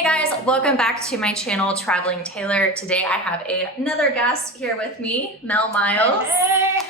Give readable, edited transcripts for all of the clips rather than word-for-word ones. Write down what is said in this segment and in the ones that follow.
Hey guys, welcome back to my channel, Traveling Taylor. Today I have another guest here with me, Mel Miles. Hey.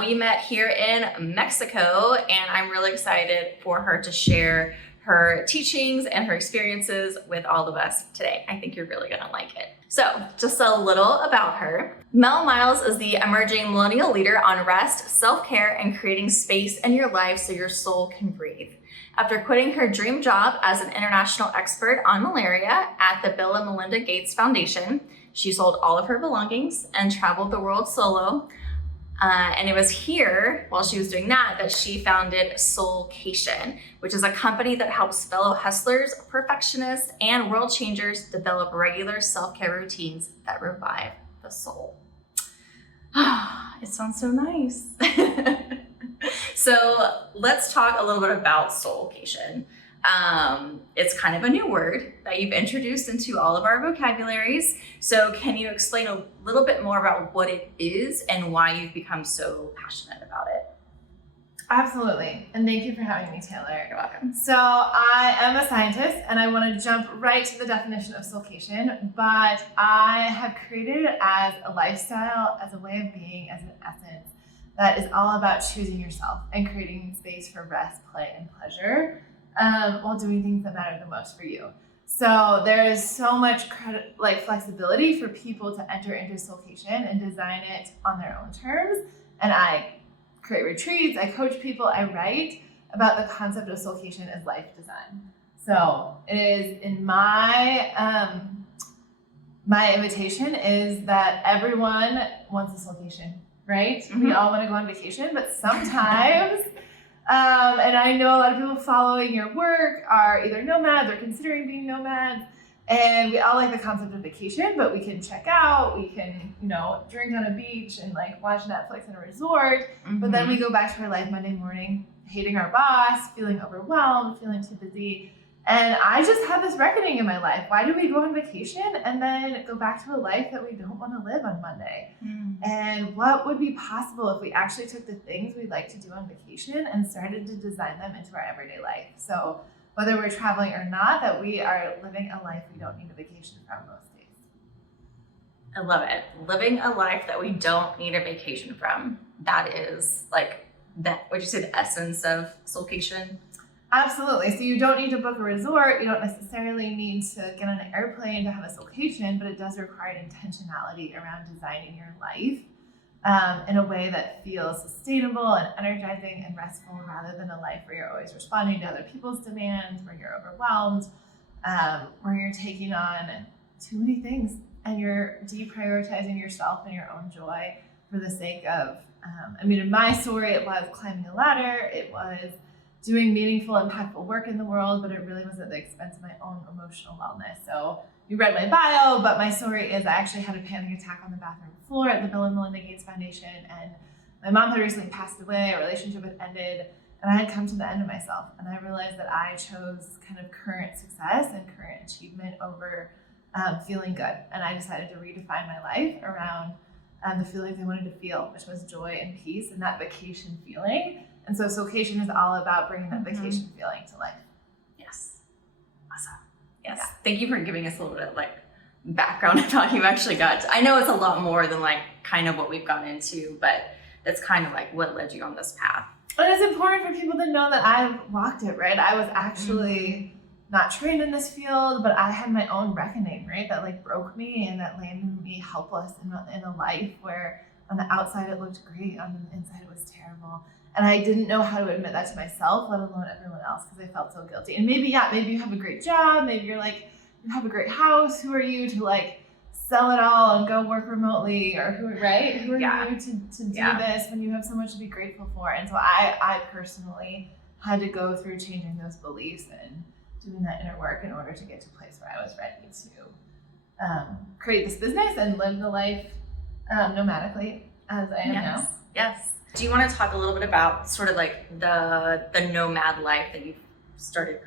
We met here in Mexico, and I'm really excited for her to share her teachings and her experiences with all of us today. I think you're really gonna like it. So, just a little about her. Mel Miles is the emerging millennial leader on rest, self-care, and creating space in your life so your soul can breathe. After quitting her dream job as an international expert on malaria at the Bill Melinda Gates Foundation, she sold all of her belongings and traveled the world solo. And it was here, while she was doing that, that she founded Soulcation, which is a company that helps fellow hustlers, perfectionists, and world changers develop regular self-care routines that revive the soul. It sounds so nice. So let's talk a little bit about Soulcation. It's kind of a new word that you've introduced into all of our vocabularies. So can you explain a little bit more about what it is and why you've become so passionate about it? Absolutely. And thank you for having me, Taylor. You're welcome. So I am a scientist and I want to jump right to the definition of Soulcation, but I have created it as a lifestyle, as a way of being, as an essence that is all about choosing yourself and creating space for rest, play, and pleasure while doing things that matter the most for you. So there is so much flexibility for people to enter into Soulcation and design it on their own terms. And I create retreats, I coach people, I write about the concept of Soulcation as life design. So it is in my invitation is that everyone wants a Soulcation, right? Mm-hmm. We all want to go on vacation, but sometimes, and I know a lot of people following your work are either nomads or considering being nomads, and we all like the concept of vacation, but we can check out, we can, drink on a beach and watch Netflix in a resort, but then we go back to our life Monday morning, hating our boss, feeling overwhelmed, feeling too busy. And I just had this reckoning in my life. Why do we go on vacation and then go back to a life that we don't want to live on Monday? And what would be possible if we actually took the things we like to do on vacation and started to design them into our everyday life? So whether we're traveling or not, that we are living a life we don't need a vacation from most days. I love it. Living a life that we don't need a vacation from. That is would you say the essence of Soulcation? Absolutely. So you don't need to book a resort. You don't necessarily need to get on an airplane to have a Soulcation, but it does require intentionality around designing your life in a way that feels sustainable and energizing and restful, rather than a life where you're always responding to other people's demands, where you're overwhelmed, where you're taking on too many things and you're deprioritizing yourself and your own joy for the sake of, in my story, it was climbing a ladder. It was doing meaningful, impactful work in the world, but it really was at the expense of my own emotional wellness. So you read my bio, but my story is I actually had a panic attack on the bathroom floor at the Bill Melinda Gates Foundation, and my mom had recently passed away, our relationship had ended, and I had come to the end of myself. And I realized that I chose kind of current success and current achievement over feeling good. And I decided to redefine my life around the feelings I wanted to feel, which was joy and peace and that vacation feeling. And so Soulcation is all about bringing that vacation feeling to life. Yes. Awesome. Yes. Yeah. Thank you for giving us a little bit of background of how you actually got to. I know it's a lot more than kind of what we've gone into, but that's kind of what led you on this path. And it's important for people to know that I've walked it, right? I was actually not trained in this field, but I had my own reckoning, right? That broke me and that landed me helpless in a life where on the outside it looked great, on the inside it was terrible. And I didn't know how to admit that to myself, let alone everyone else, because I felt so guilty. And maybe you have a great job. Maybe you're you have a great house. Who are you to sell it all and go work remotely? Or who are you to do this when you have so much to be grateful for? And so I personally had to go through changing those beliefs and doing that inner work in order to get to a place where I was ready to create this business and live the life nomadically as I am now. Yes. Do you want to talk a little bit about sort of the nomad life that you've started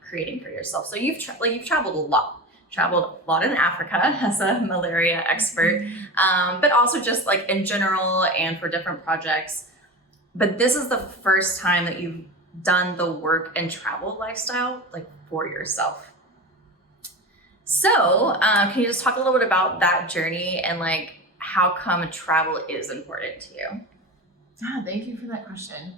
creating for yourself? So you've traveled a lot in Africa as a malaria expert, but also just in general and for different projects. But this is the first time that you've done the work and travel lifestyle for yourself. So can you just talk a little bit about that journey and like how come travel is important to you? Yeah, thank you for that question.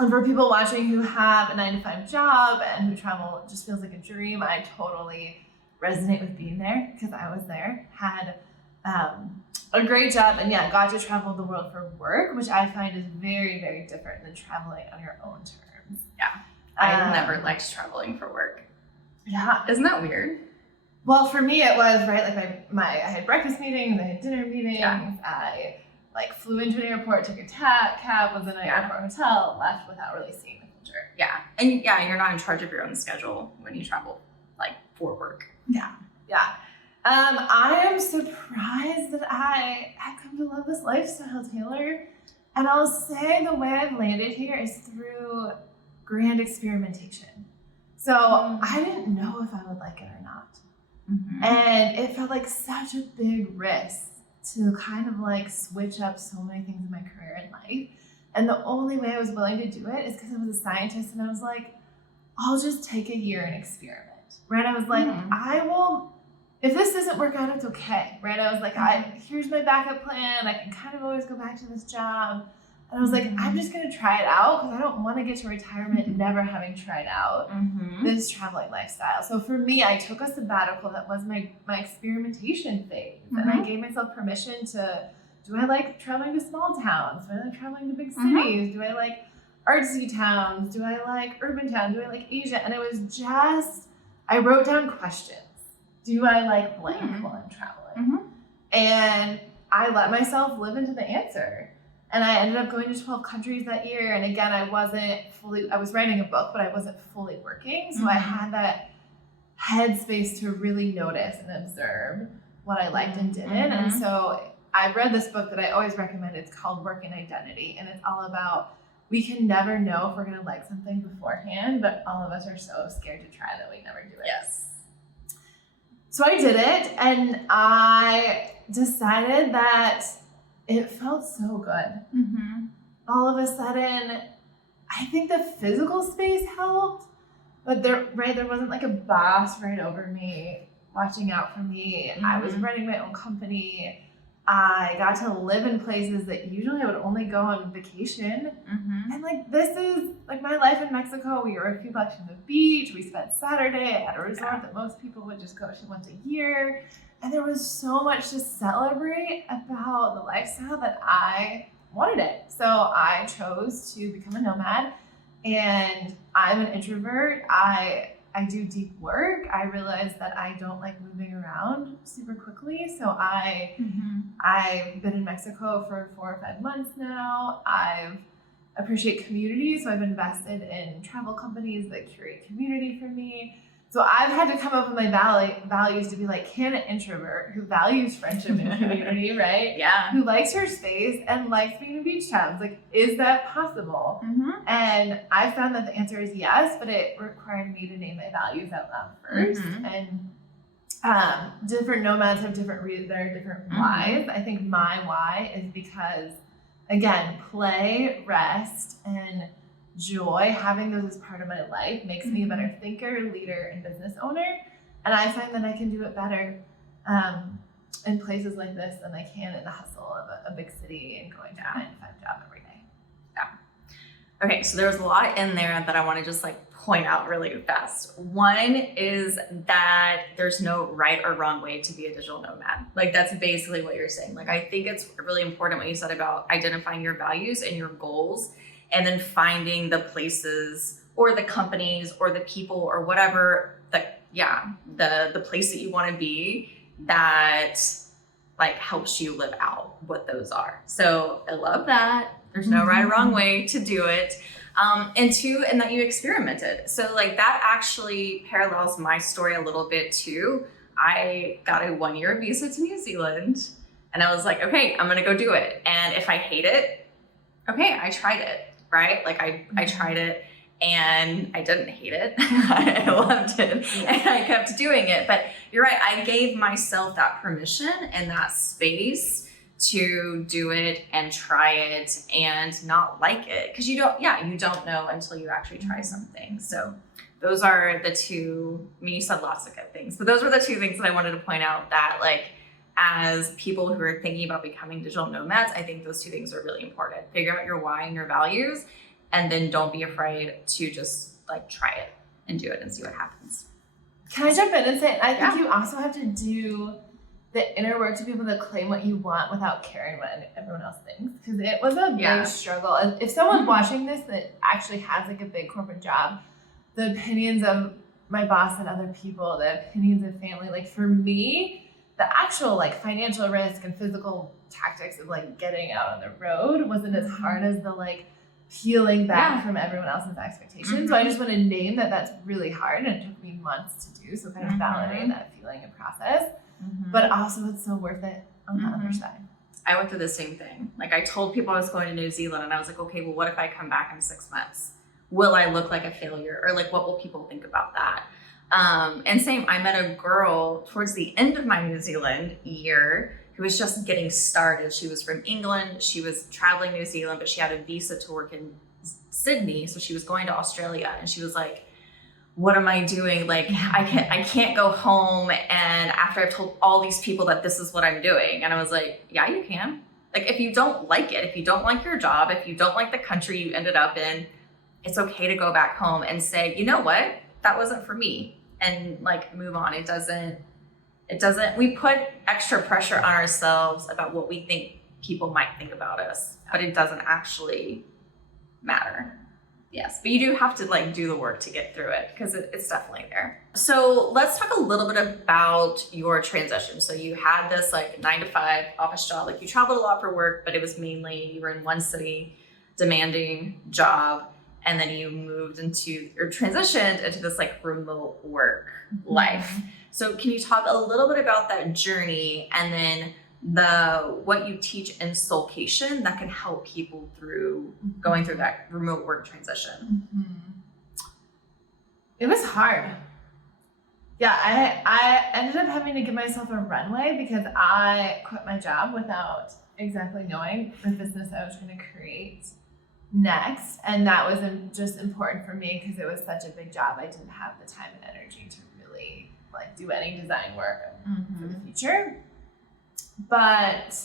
And for people watching who have a 9-to-5 job and who travel just feels like a dream, I totally resonate with being there because I was there, had a great job, and yeah, got to travel the world for work, which I find is very, very different than traveling on your own terms. Yeah, I never liked traveling for work. Yeah. Isn't that weird? Well, for me it was, right, like I had breakfast meetings, I had dinner meetings, Yeah. I like flew into an airport, took a cab, was in an airport hotel, left without really seeing the culture. Yeah, and yeah, you're not in charge of your own schedule when you travel, like for work. Yeah. I am surprised that I have come to love this lifestyle, Taylor. And I'll say the way I've landed here is through grand experimentation. So I didn't know if I would like it or not. Mm-hmm. And it felt like such a big risk to kind of like switch up so many things in my career and life. And the only way I was willing to do it is because I was a scientist and I was like, I'll just take a year and experiment, right? I was like, I will, if this doesn't work out, it's okay, right? I was like, here's my backup plan. I can kind of always go back to this job. And I was like, I'm just going to try it out because I don't want to get to retirement never having tried out this traveling lifestyle. So for me, I took a sabbatical that was my experimentation phase. And I gave myself permission to, do I like traveling to small towns? Do I like traveling to big cities? Do I like artsy towns? Do I like urban towns? Do I like Asia? And it was just, I wrote down questions. Do I like blank while I'm traveling? And I let myself live into the answer. And I ended up going to 12 countries that year. And again, I was writing a book, but I wasn't fully working. So I had that headspace to really notice and observe what I liked and didn't. And so I read this book that I always recommend. It's called Work and Identity. And it's all about, we can never know if we're going to like something beforehand, but all of us are so scared to try that we never do it. Yes. So I did it, and I decided that it felt so good. All of a sudden, I think the physical space helped, but there wasn't like a boss right over me, watching out for me. I was running my own company. I got to live in places that usually I would only go on vacation. And like, this is like my life in Mexico. We were a few blocks from the beach. We spent Saturday at a resort that most people would just go to once a year. And there was so much to celebrate about the lifestyle that I wanted it. So I chose to become a nomad, and I'm an introvert. I do deep work. I realized that I don't like moving around super quickly. So I've been in Mexico for 4 or 5 months now. I appreciate community. So I've invested in travel companies that curate community for me. So I've had to come up with my values to be like, can an introvert who values friendship and community, right? Yeah. Who likes her space and likes being in beach towns, like, is that possible? And I found that the answer is yes, but it required me to name my values out loud first. And different nomads have different whys. I think my why is because, again, play, rest, and joy, having those as part of my life makes me a better thinker, leader, and business owner. And I find that I can do it better in places like this than I can in the hustle of a big city and going to a 9-to-5 job every day. Yeah. Okay, so there's a lot in there that I want to just like point out really fast. One is that there's no right or wrong way to be a digital nomad. Like, that's basically what you're saying. Like, I think it's really important what you said about identifying your values and your goals, and then finding the places or the companies or the people or whatever, the place that you want to be that like helps you live out what those are. So I love that. There's no right or wrong way to do it. And that you experimented. So like that actually parallels my story a little bit too. I got a 1-year visa to New Zealand and I was like, okay, I'm going to go do it. And if I hate it, okay, I tried it. Right? Like I tried it and I didn't hate it. I loved it and I kept doing it. But you're right. I gave myself that permission and that space to do it and try it and not like it. Because you don't know until you actually try something. So those are the two, I mean, you said lots of good things, but those were the two things that I wanted to point out that like, as people who are thinking about becoming digital nomads, I think those two things are really important. Figure out your why and your values, and then don't be afraid to just like try it and do it and see what happens. Can I jump in and say, I think you also have to do the inner work to be able to claim what you want without caring what everyone else thinks. Because it was a big struggle. If someone's watching this that actually has like a big corporate job, the opinions of my boss and other people, the opinions of family, like for me, the actual like financial risk and physical tactics of like getting out on the road wasn't as hard as the like peeling back from everyone else's expectations. So I just want to name that that's really hard and it took me months to do. So kind of validate that feeling and process. But also it's so worth it on the other side. I went through the same thing. Like I told people I was going to New Zealand and I was like, okay, well, what if I come back in 6 months? Will I look like a failure? Or like, what will people think about that? And same, I met a girl towards the end of my New Zealand year who was just getting started. She was from England. She was traveling New Zealand, but she had a visa to work in Sydney. So she was going to Australia and she was like, what am I doing? Like, I can't go home. And after I've told all these people that this is what I'm doing. And I was like, yeah, you can. Like, if you don't like it, if you don't like your job, if you don't like the country you ended up in, it's okay to go back home and say, you know what? That wasn't for me. And like, move on. It doesn't, we put extra pressure on ourselves about what we think people might think about us, but it doesn't actually matter. Yes, but you do have to like do the work to get through it because it's definitely there. So let's talk a little bit about your transition. So you had this like 9-to-5 office job, like you traveled a lot for work, but it was mainly you were in one city, demanding job, and then you moved into or transitioned into this like remote work life. So can you talk a little bit about that journey and then what you teach in Soulcation that can help people through going through that remote work transition? It was hard. Yeah, I ended up having to give myself a runway because I quit my job without exactly knowing the business I was going to create next. And that was just important for me because it was such a big job. I didn't have the time and energy to really like do any design work for the future. But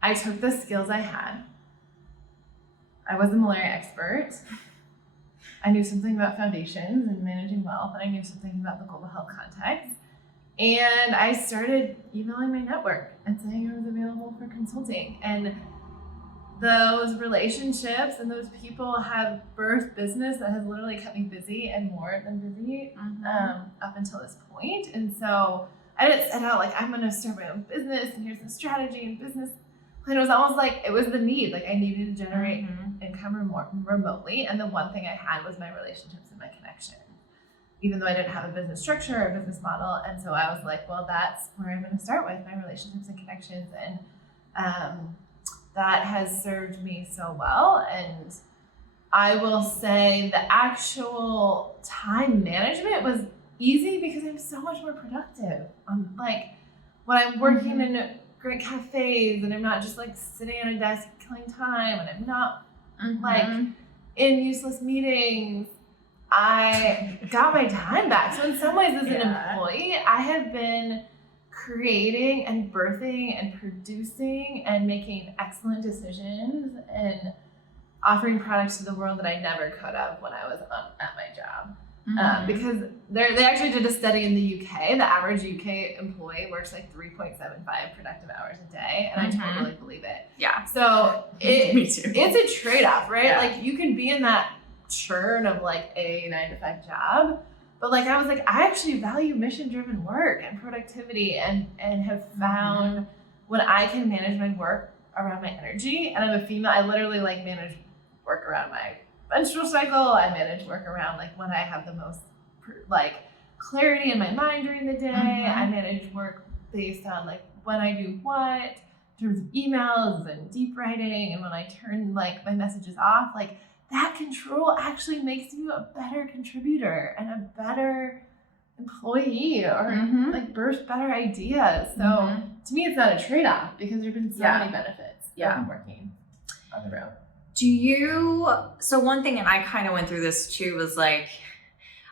I took the skills I had. I was a malaria expert. I knew something about foundations and managing wealth, and I knew something about the global health context. And I started emailing my network and saying I was available for consulting. And those relationships and those people have birthed business that has literally kept me busy and more than busy up until this point. And so I didn't set out like, I'm going to start my own business and here's the strategy and business plan. It was almost like it was the need. Like I needed to generate income remotely. And the one thing I had was my relationships and my connection, even though I didn't have a business structure or a business model. And so I was like, well, that's where I'm going to start with my relationships and connections. And that has served me so well. And I will say the actual time management was easy because I'm so much more productive. Like when I'm working in great cafes and I'm not just like sitting at a desk killing time and I'm not like in useless meetings, I got my time back. So in some ways as an employee, I have been creating and birthing and producing and making excellent decisions and offering products to the world that I never could have when I was at my job. Because they actually did a study in the UK. The average UK employee works like 3.75 productive hours a day, and I totally believe it. Yeah. So Me too. It's a trade-off, right? Yeah. Like you can be in that churn of like a 9-to-5 job, but like I was like, I actually value mission-driven work and productivity, and have found when I can manage my work around my energy, and I'm a female, I literally like manage work around my menstrual cycle. I manage work around like when I have the most like clarity in my mind during the day. I manage work based on like when I do what in terms of emails and deep writing, and when I turn like my messages off. Like that control actually makes you a better contributor and a better employee, or like burst better ideas. So to me, it's not a trade-off because there've been so many benefits of working on the road. So one thing, and I kind of went through this too, was like,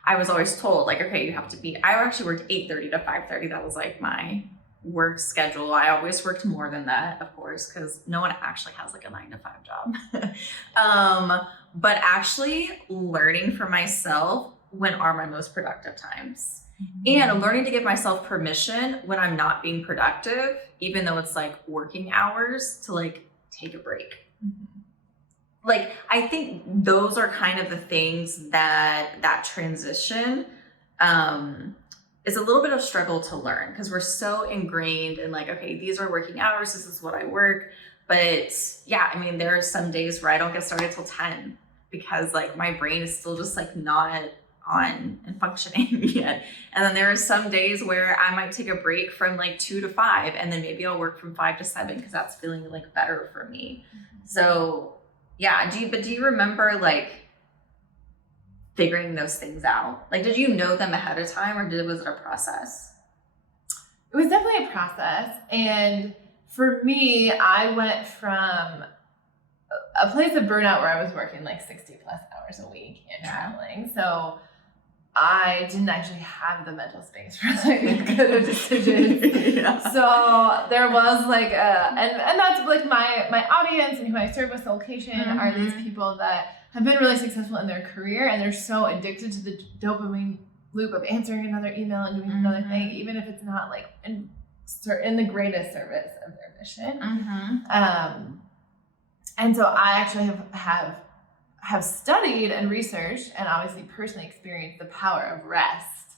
I was always told like, okay, you have to be, I actually worked 8:30 to 5:30. That was like my work schedule. I always worked more than that, of course, because no one actually has like a 9-to-5 job. But actually learning for myself when are my most productive times, and learning to give myself permission when I'm not being productive, even though it's like working hours, to like take a break. Like, I think those are kind of the things that transition is a little bit of struggle to learn, because we're so ingrained in like, okay, these are working hours, this is what I work. But yeah, I mean, there are some days where I don't get started till 10 because like my brain is still just like not on and functioning yet. And then there are some days where I might take a break from like 2 to 5, and then maybe I'll work from 5 to 7 because that's feeling like better for me. So yeah, do you remember like figuring those things out? Like, did you know them ahead of time, or was it a process? It was definitely a process. And for me, I went from a place of burnout where I was working like 60 plus hours a week and traveling. So I didn't actually have the mental space for like good decisions. So there was like and that's like my audience and who I serve with Soulcation are these people that have been really successful in their career, and they're so addicted to the dopamine loop of answering another email and doing another thing, even if it's not like in the greatest service of their mission. And so I actually have studied and researched and obviously personally experienced the power of rest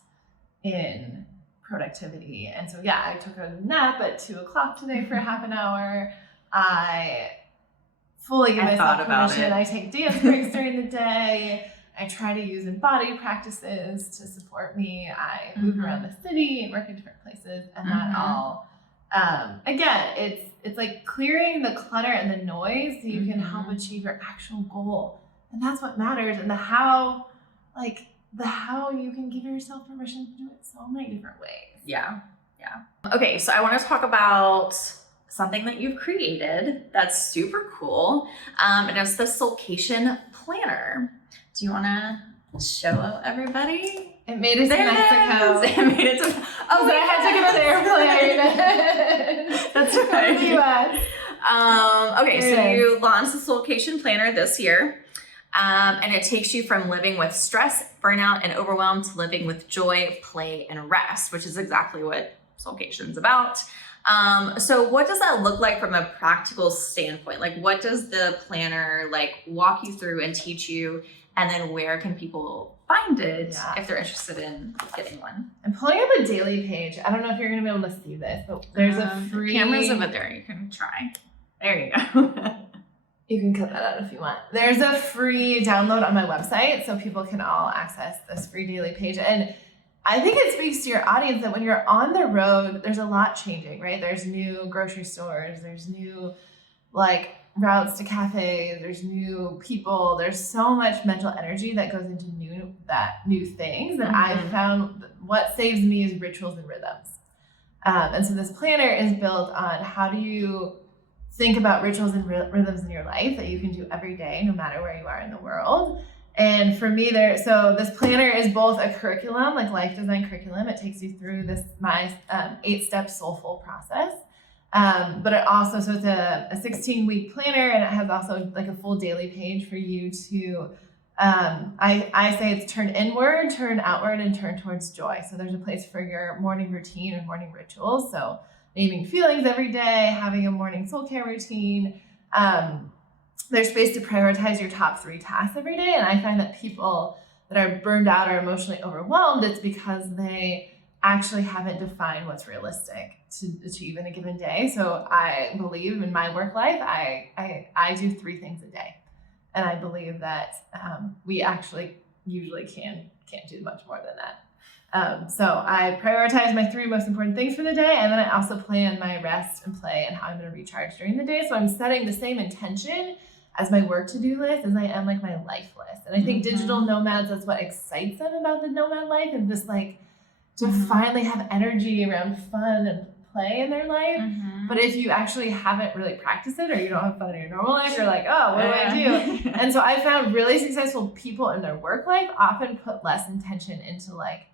in productivity. And so yeah, I took a nap at 2:00 today for half an hour. I fully give myself permission. I take dance breaks during the day. I try to use embodied practices to support me. I move around the city and work in different places, and that all, again, it's like clearing the clutter and the noise so you can help achieve your actual goal. And that's what matters. And the how you can give yourself permission to do it so many different ways. Yeah. Okay, so I want to talk about something that you've created that's super cool. And it's the Soulcation Planner. Do you want to show everybody? It made it to Mexico. It made it to. Oh, so I had to get on the airplane. That's right. The US. Okay, so you launched the Soulcation Planner this year. And it takes you from living with stress, burnout, and overwhelm to living with joy, play, and rest, which is exactly what Soulcation's about. So what does that look like from a practical standpoint? Like, what does the planner like walk you through and teach you? And then where can people find it if they're interested in getting one? I'm pulling up a daily page. I don't know if you're going to be able to see this, but there's a free... The camera's over there. You can try. There you go. You can cut that out if you want. There's a free download on my website, so people can all access this free daily page. And I think it speaks to your audience that when you're on the road, there's a lot changing, right? There's new grocery stores, there's new like routes to cafes, there's new people, there's so much mental energy that goes into new things that I've found what saves me is rituals and rhythms. And so this planner is built on how do you think about rituals and rhythms in your life that you can do every day, no matter where you are in the world. And for me, so this planner is both a curriculum, like life design curriculum. It takes you through my 8-step soulful process. But it also, so it's a 16-week planner, and it has also like a full daily page for you to, I say it's turn inward, turn outward, and turn towards joy. So there's a place for your morning routine and morning rituals. So naming feelings every day, having a morning soul care routine. There's space to prioritize your top 3 tasks every day. And I find that people that are burned out or emotionally overwhelmed, it's because they actually haven't defined what's realistic to achieve in a given day. So I believe in my work life, I do 3 things a day. And I believe that we actually usually can't do much more than that. So I prioritize my 3 most important things for the day, and then I also plan my rest and play and how I'm going to recharge during the day. So I'm setting the same intention as my work to-do list as I am like my life list. And I think digital nomads, that's what excites them about the nomad life, and just like to finally have energy around fun and play in their life. Mm-hmm. But if you actually haven't really practiced it, or you don't have fun in your normal life, you're like, oh, what do I do? And so I found really successful people in their work life often put less intention into like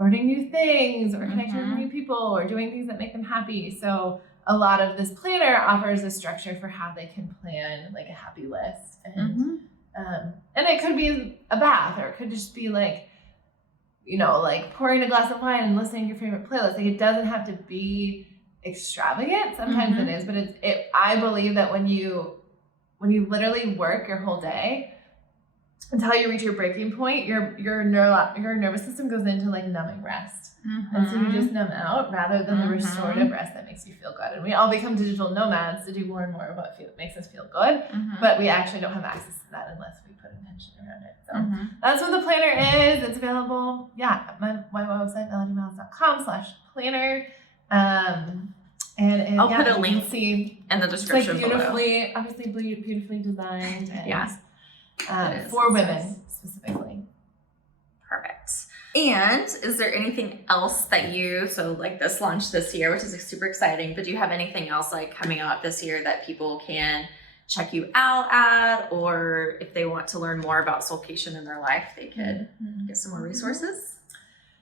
learning new things or connecting with new people or doing things that make them happy. So a lot of this planner offers a structure for how they can plan like a happy list. And and it could be a bath, or it could just be like, you know, like pouring a glass of wine and listening to your favorite playlist. Like, it doesn't have to be extravagant. Sometimes it is, but I believe that when you literally work your whole day until you reach your breaking point, your nervous system goes into like numbing rest. And so you just numb out rather than the restorative rest that makes you feel good. And we all become digital nomads to do more and more of what makes us feel good, but we actually don't have access to that unless we put intention around it. So that's what the planner is. It's available, at my website, melodymiles.com/planner. And I'll put a link in the description below. Obviously beautifully designed. And, for women specifically. Perfect. And is there anything else that so like this launched this year, which is like super exciting, but do you have anything else like coming up this year that people can check you out at, or if they want to learn more about Soulcation in their life, they could get some more resources?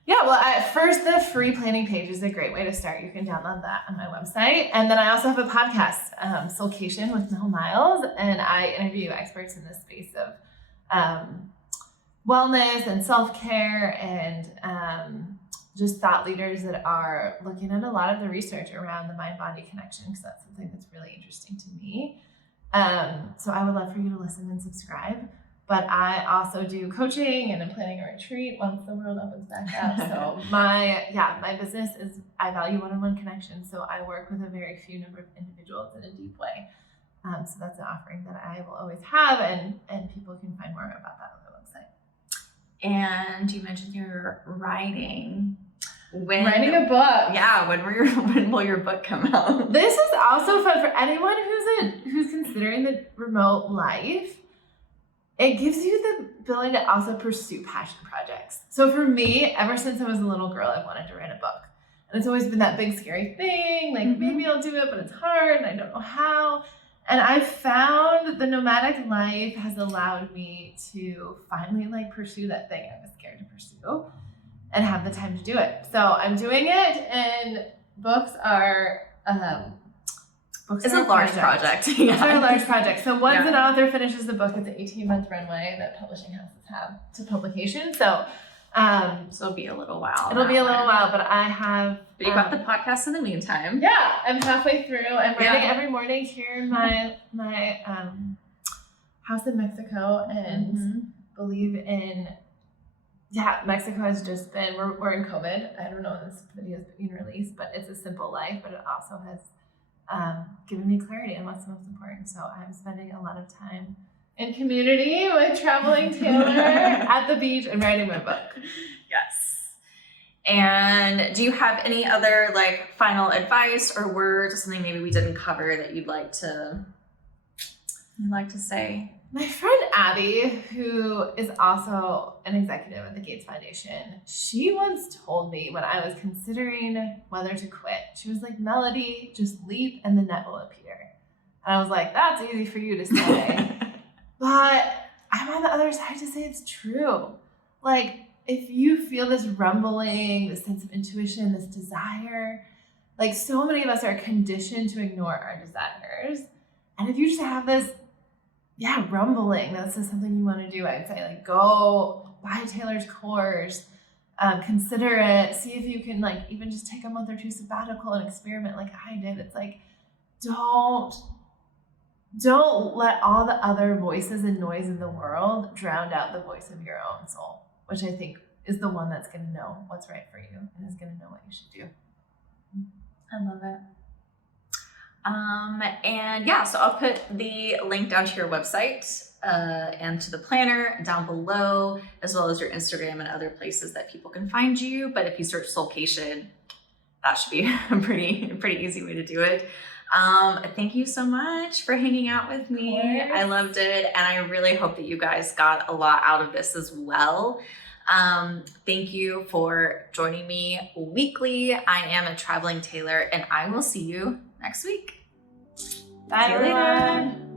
Yeah, well, at first, the free planning page is a great way to start. You can download that on my website. And then I also have a podcast, Soulcation with Bill Miles, and I interview experts in the space of wellness and self-care and just thought leaders that are looking at a lot of the research around the mind-body connection, because that's something that's really interesting to me. So I would love for you to listen and subscribe. But I also do coaching, and I'm planning a retreat once the world opens back up. So my business is, I value one-on-one connection. So I work with a very few number of individuals in a deep way. So that's an offering that I will always have, and people can find more about that on my website. And you mentioned you're writing. Writing a book. Yeah, when will your book come out? This is also fun for anyone who's considering the remote life. It gives you the ability to also pursue passion projects. So for me, ever since I was a little girl, I've wanted to write a book. And it's always been that big, scary thing, like maybe I'll do it, but it's hard and I don't know how. And I've found the nomadic life has allowed me to finally like pursue that thing I was scared to pursue and have the time to do it. So I'm doing it, and books are It's a large project. It's a large project. So once an author finishes the book, it's an 18-month runway that publishing houses have to publication. So it'll be a little while. It'll be a little while, but I have. But you got the podcast in the meantime. Yeah, I'm halfway through. I'm writing every morning here in my house in Mexico, and believe in. Yeah, Mexico has just been. We're in COVID. I don't know when this video is being released, but it's a simple life. But it also has given me clarity on what's most important. So I'm spending a lot of time in community with traveling Taylor at the beach and writing my book. Yes. And do you have any other like final advice or words or something maybe we didn't cover that you'd like to say? My friend Abby, who is also an executive at the Gates Foundation, she once told me when I was considering whether to quit, she was like, Melody, just leap and the net will appear. And I was like, that's easy for you to say. But I'm on the other side to say it's true. Like, if you feel this rumbling, this sense of intuition, this desire, like so many of us are conditioned to ignore our desires. And if you just have this rumbling, that's just something you want to do, I'd say like go buy Taylor's course, consider it, see if you can like even just take a month or two sabbatical and experiment like I did. It's like, don't let all the other voices and noise in the world drown out the voice of your own soul, which I think is the one that's going to know what's right for you and is going to know what you should do. I love it. So I'll put the link down to your website and to the planner down below, as well as your Instagram and other places that people can find you. But if you search Soulcation, that should be a pretty easy way to do it. Thank you so much for hanging out with me. I loved it, and I really hope that you guys got a lot out of this as well. Thank you for joining me weekly. I am a traveling tailor, and I will see you next week. Bye, See you later. everyone.